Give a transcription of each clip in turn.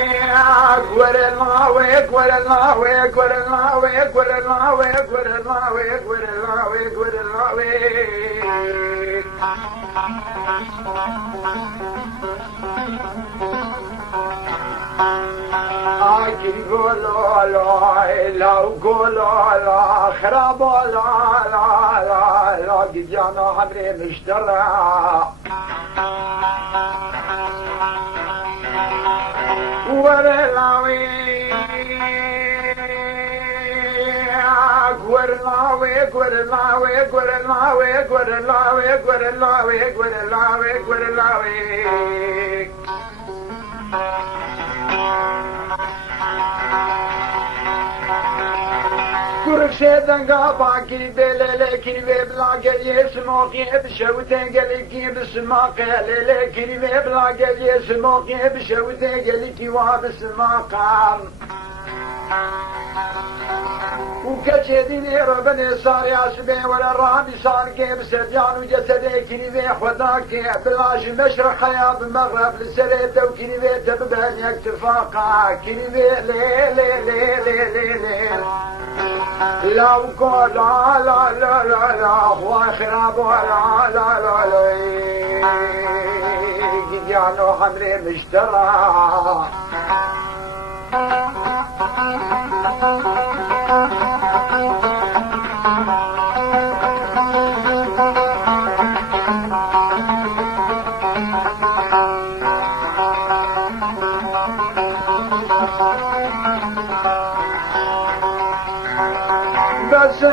أكبر الله أكبر الله أكبر الله أكبر الله أكبر الله أكبر الله أكبر الله أكيد قولوا لا لو قولوا لا خربوا لا لا لا لا قد جانا عمري مشترى ورلاوي ورلاوي ورلاوي ورلاوي ورلاوي ورلاوي ورلاوي ورلاوي كرشيدن قاباكي بلالكي ببلاقل يسموكي بشوتن قلكي بسماقي للكي ببلاقل يسموكي بشوتن قلكي وابسماقام وكتشديني ربني صار ياسبي ولا رامي صار كيف سرجان وجسدي كني خداكي بلاش مشرق حياة المغرب لسريته وكني تبدأ يكتفاقا كني لي لي لي لي لي لي لو قول لا لا لا لا لا واخرب لا لا لا لا قد يعنو حمري مشترى بس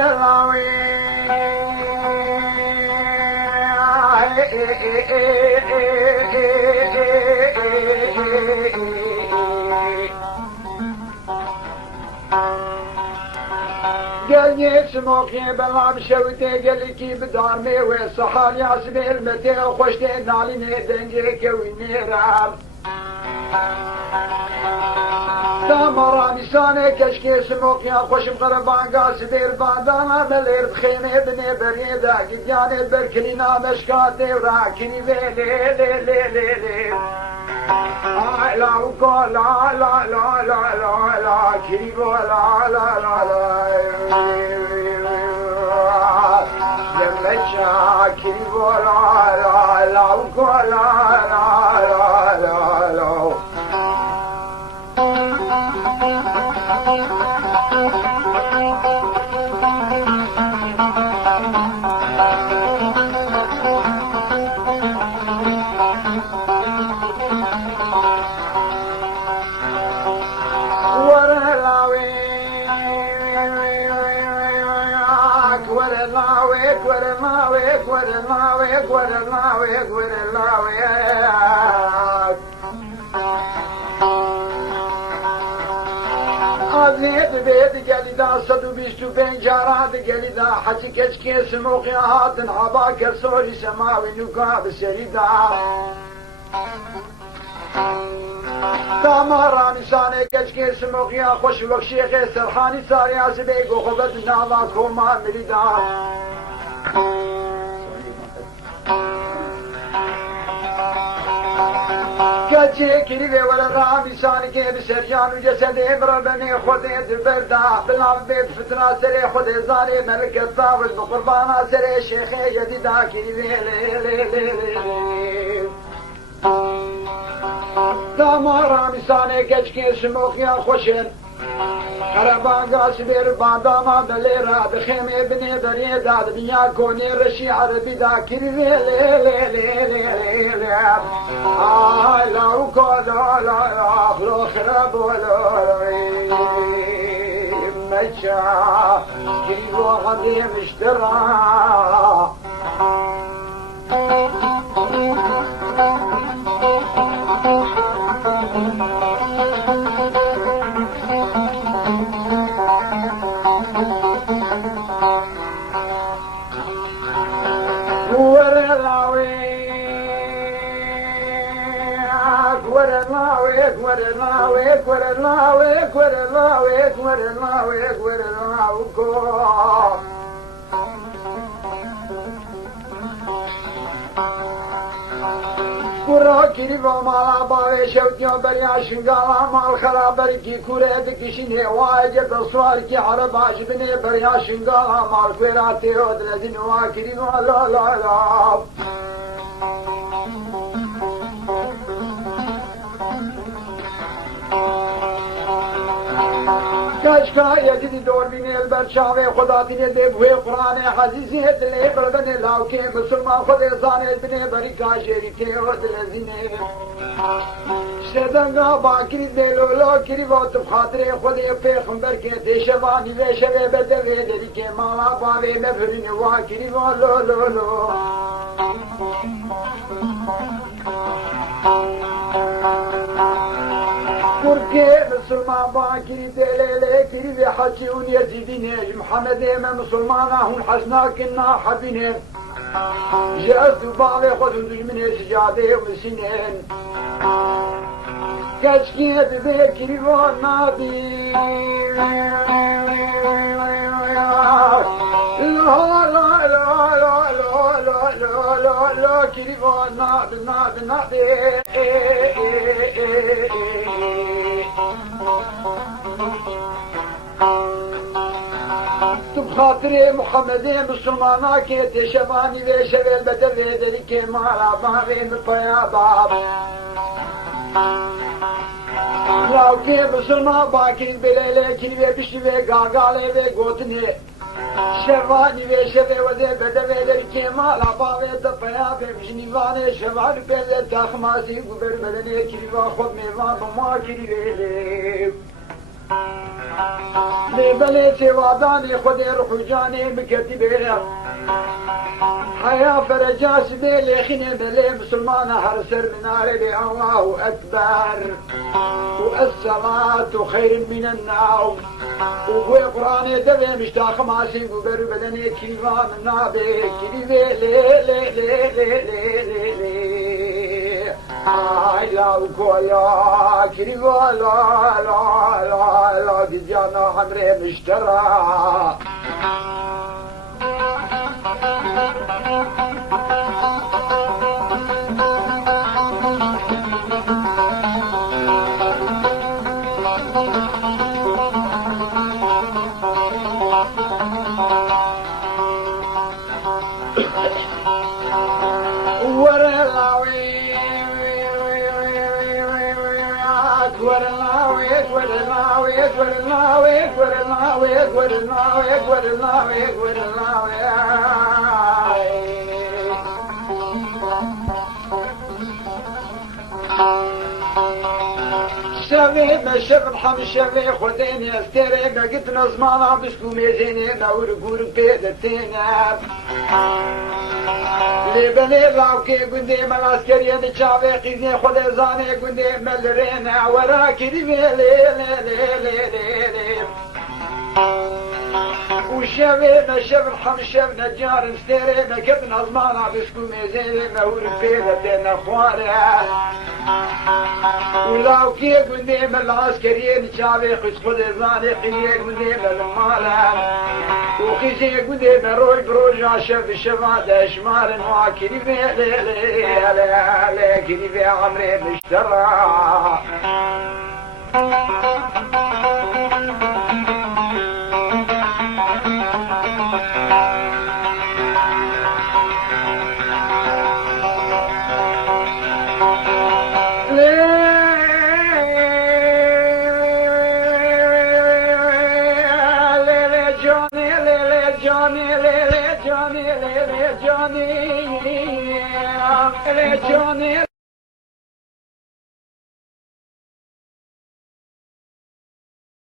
قال يسموكي بلا بشوتي قال لكي بدارمي وصحال ياسمي المتي وخشتي ناليني دنجيك وينيرام دامرا نساني كشكي سموك يا خوش بغربان قاس بير باندانا بلير بخيمي بني بريدا قدياني بركلينا مشكاتي وراكني بي لي لي لي لي لي لا وقال لا لا لا لا لا لا كريبو لا لا لا لا لمجا كريبو لا لا لا وقال لا لا لا لا لا بيت قليدا صدو بيشتو بين جارات قليدا حجي كشكي سموقي هاتن عباكر سوري سماوي نقاب سريدا تاماراني ساني كشكي سموقي خوش وكشيخي سرحاني ساري عزبيق وخبت نالات كوما مريدا كاتشي كريبي ولا رامي ساني كيف سريان وجسدي بربني خذي دبردا بالعبيد فترة سري خذي زاري ملك الطاول بقربانا سري شيخي جديدا كريبي لي لي لي لي داما رامي ساني كشكي سموخ يا خوشن خربان قاسبير بانداما بليرا بخيمي بني بريدا دنيا كوني رشي عربي دا كريبي لي لي لي لي لي لا وكذا لا أخلو خرب ولا مشى كل واحد مشترى وراكني بمالا باوي شوتيون بريا شنقالا مال خرابركي كوري بكشيني واجب الصواركي عرب عجبني بريا شنقالا مال كويراتي ودلزين واكني لا لا لا كاشكا يجدي دور من البرشاوي خدا دين دي بوي قرآن حزيزي دلي بردن لاوكي مسلمان خدا زاني بني بريكا شريكي ودلزيني شدنگا باكري دلو لو كري وات بخاطري خدا پیغمبر کے دیشوانی ویشوی بدوی دلی کے مالا باوی مفرین واکری والو لو لو Porque Müslüman bakiri delele kiri ve hacun yazidine Muhammed eme Müslümana hun hasnakinna habine Jazdu bağlı kodun düşmine sicade mesinen Kaçkiye bize kiri ve nabi La la la la la la la la la kiri ve nabi خاطر محمد مسلمانا کے تشبانی و شغل بدوی دلی کے مالا باوی مطیا باب لاو کے مسلمان باکرین بلیلے کنوی بشنوی گاگالے و گوتنی شوانی و شوی وزی بدوی دلی کے مالا باوی دپیا بشنیوانے شوانی پہلے تاخمازی گبر بدنی کنوی خود میوان بما کنوی لبلي سواداني خذي روح جاني مكتبه حياة فرجاس بيلي خني بلي مسلمان هرسر من عربي الله أكبر والصلاة خير من النوم وهو قرآن دبي مشتاق ماسي وبر بدني كيفان النابي كيفي لي لي لي لي لي لي Ay la ukoya kiriva la la la la gidiyana hamre müştera شوي ما شف الحم شوي خديني استري ما قلت نزمانا بسكو ميزيني نور قور بيدتينا لبني لاوكي قندي من العسكرية نشافي قيزني خدي زاني قندي ملرينا وراكي لي لي لي لي لي لي وشوي ما شف الحم شف نجار استري ما قلت نزمانا بسكو ميزيني نور بيدتينا خوارا ولو كي قدام العسكريين شافي قص خذ زاني قيا قدام المالا وقيسي قدام روي بروج عشب الشفاد اشمار واكلي في لا كلي في عمري مشترى Johnny